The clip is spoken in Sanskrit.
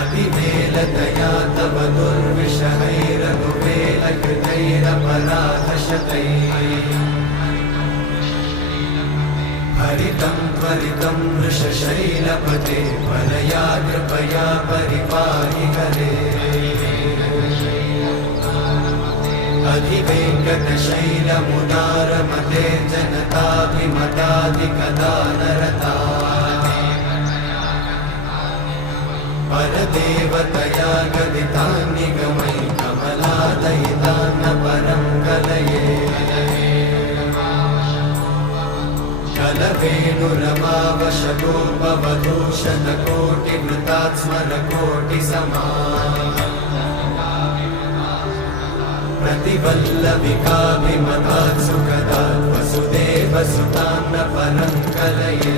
अतिवेलतया तव दुर्विषहैरघुवेलकृतैरपराधशतैः हरितं त्वरितं वृषशैलपते वलया कृपया परिपाहि हरे अधिवेङ्कटशैलमुदारमते जनताभिमताधिकदानरता परदेवतया गदितान्निगमै कमलादयितान्न परं कलये कलवेणुरमावशतोपवधूशतकोटिवृतात् स्मरकोटिसमा प्रतिवल्लभिकाभिमतात् सुखदात् वसुदेवसुतान्न परं कलये